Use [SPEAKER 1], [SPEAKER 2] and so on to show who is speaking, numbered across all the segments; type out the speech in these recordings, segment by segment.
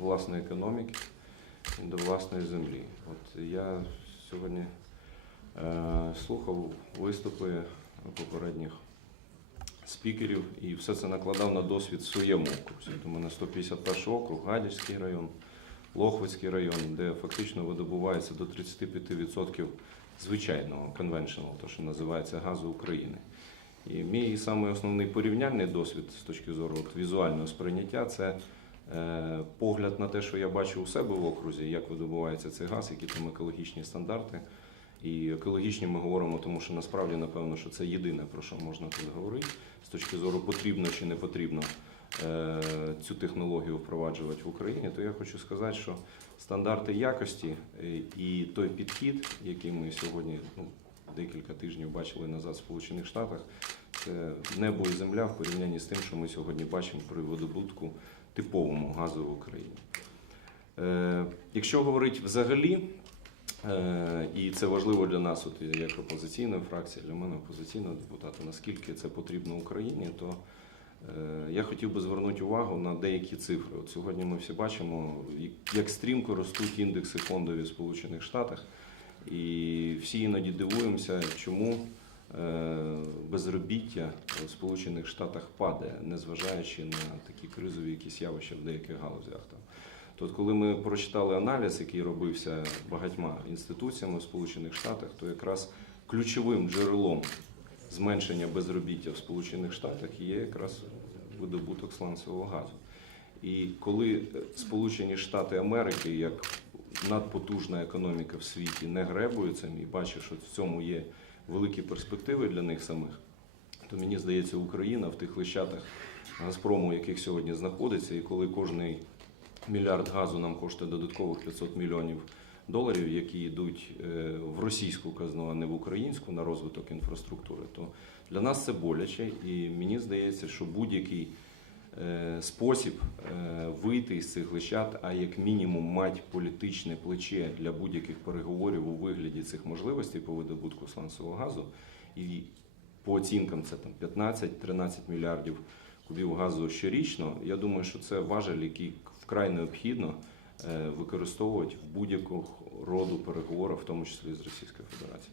[SPEAKER 1] власної економіки і до власної землі. От я сьогодні е, слухав виступи попередніх спікерів і все це накладав на досвід своєму окрузі. Тому на 151 округ, Гадяцький район, Лохвицький район, де фактично видобувається до 35% звичайного конвеншнл, то що називається газу України. І мій самий основний порівняльний досвід з точки зору візуального сприйняття це Е, погляд на те, що я бачу у себе в окрузі, як видобувається цей газ, які там екологічні стандарти. І екологічні ми говоримо, тому що насправді, напевно, що це єдине, про що можна тут говорити, з точки зору потрібно чи не потрібно е, цю технологію впроваджувати в Україні, то я хочу сказати, що стандарти якості е, і той підхід, який ми сьогодні ну, декілька тижнів бачили назад в Сполучених Штатах, це небо і земля в порівнянні з тим, що ми сьогодні бачимо при видобутку типовому газу в Україні. Е, якщо говорити взагалі, е, і це важливо для нас, от як опозиційна фракція, для мене опозиційного депутата, наскільки це потрібно Україні, то е, я хотів би звернути увагу на деякі цифри. От Сьогодні ми всі бачимо, як стрімко ростуть індекси фондові в Сполучених Штатах, і всі іноді дивуємося, чому. Е, безробіття в Сполучених Штатах падає, незважаючи на такі кризові якісь явища в деяких галузях. Тобто, коли ми прочитали аналіз, який робився багатьма інституціями в Сполучених Штатах, то якраз ключовим джерелом зменшення безробіття в Сполучених Штатах є якраз видобуток сланцевого газу. І коли Сполучені Штати Америки, як надпотужна економіка в світі, не гребуються і бачить, що в цьому є великі перспективи для них самих, то мені здається, Україна в тих лищатах Газпрому, яких сьогодні знаходиться, і коли кожний мільярд газу нам коштує додаткових 500 мільйонів доларів, які йдуть е, в російську казну, а не в українську на розвиток інфраструктури, то для нас це боляче, і мені здається, що будь-який. Е, спосіб е, вийти із цих лищат, а як мінімум мати політичне плече для будь-яких переговорів у вигляді цих можливостей по видобутку сланцевого газу. І по оцінкам це там 15-13 мільярдів кубів газу щорічно. Я думаю, що це важель, який вкрай необхідно е, використовувати в будь-якого роду переговорах, в тому числі з Російською Федерацією.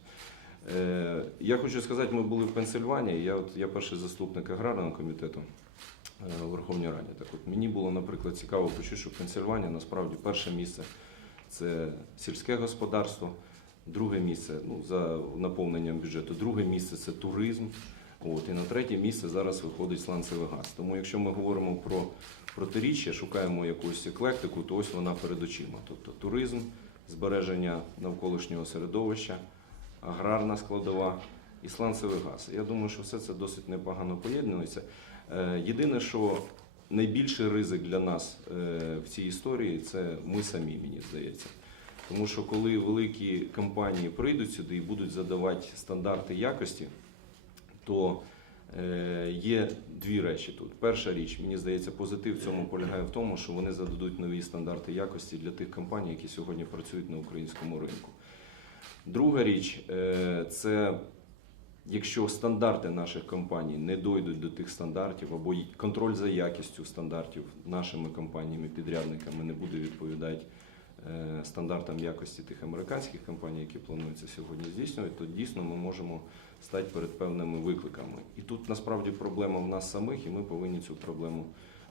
[SPEAKER 1] Я хочу сказати, ми були в Пенсильванії. Я от я перший заступник аграрного комітету. Е, у Верховній Раді. Так от мені було, наприклад, цікаво почути, що Пенсильванія насправді перше місце це сільське господарство, друге місце ну, за наповненням бюджету, друге місце це туризм. От, І на третє місце зараз виходить сланцевий газ. Тому якщо ми говоримо про протиріччя, шукаємо якусь еклектику, то ось вона перед очима. Тобто туризм, збереження навколишнього середовища, аграрна складова і сланцевий газ. Я думаю, що все це досить непогано поєднується. Е, єдине, що найбільший ризик для нас е, в цій історії це ми самі, мені здається. Тому що коли великі компанії прийдуть сюди і будуть задавати стандарти якості, то е, є дві речі тут. Перша річ, мені здається, позитив в цьому полягає в тому, що вони зададуть нові стандарти якості для тих компаній, які сьогодні працюють на українському ринку. Друга річ це Якщо стандарти наших компаній не дойдуть до тих стандартів, або контроль за якістю стандартів нашими компаніями-підрядниками не буде відповідати е, стандартам якості тих американських компаній, які плануються сьогодні здійснювати, то дійсно ми можемо стати перед певними викликами. І тут насправді проблема в нас самих, і ми повинні цю проблему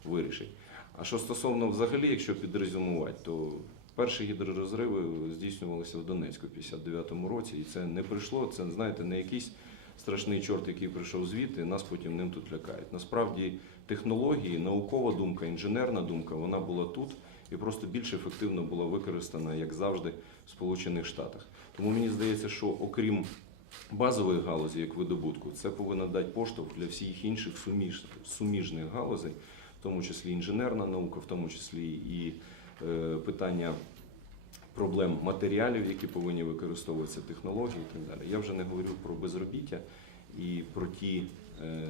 [SPEAKER 1] вирішити. А що стосовно взагалі, якщо підрезюмувати, то Перші гідророзриви здійснювалися в Донецьку в 59-му році, і це не прийшло. Це знаєте, не якісь страшний чорт, який прийшов звідти, нас потім ним тут лякають. Насправді, технології, наукова думка, інженерна думка, вона була тут і просто більш ефективно була використана, як завжди, в Сполучених Штатах. Тому мені здається, що окрім базової галузі, як видобутку, це повинно дати поштовх для всіх інших суміж, суміжних галузей, в тому числі інженерна наука, в тому числі і е, питання проблем матеріалів, які повинні використовуватися, технології і так далі. Я вже не говорю про безробіття і про ті е,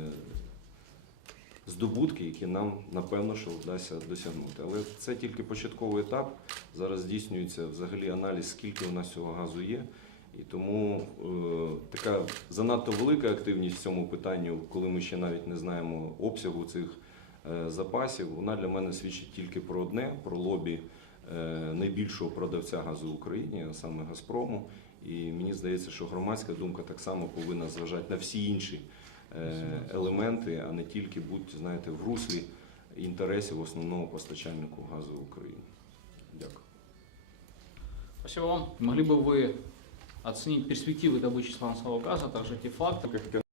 [SPEAKER 1] здобутки, які нам напевно що вдасться досягнути. Але це тільки початковий етап. Зараз здійснюється взагалі аналіз, скільки у нас цього газу є. І тому е, така занадто велика активність в цьому питанні, коли ми ще навіть не знаємо обсягу цих е, запасів, вона для мене свідчить тільки про одне: про лобі. найбільшого продавця газу в Україні, а саме Газпрому. І мені здається, що громадська думка так само повинна зважати на всі інші е, елементи, а не тільки бути, знаєте, в руслі інтересів основного постачальнику газу в Україні. Дякую.
[SPEAKER 2] Спасибо вам. Могли бы вы оценить перспективы добычи сланцевого газа, а также те факты, Как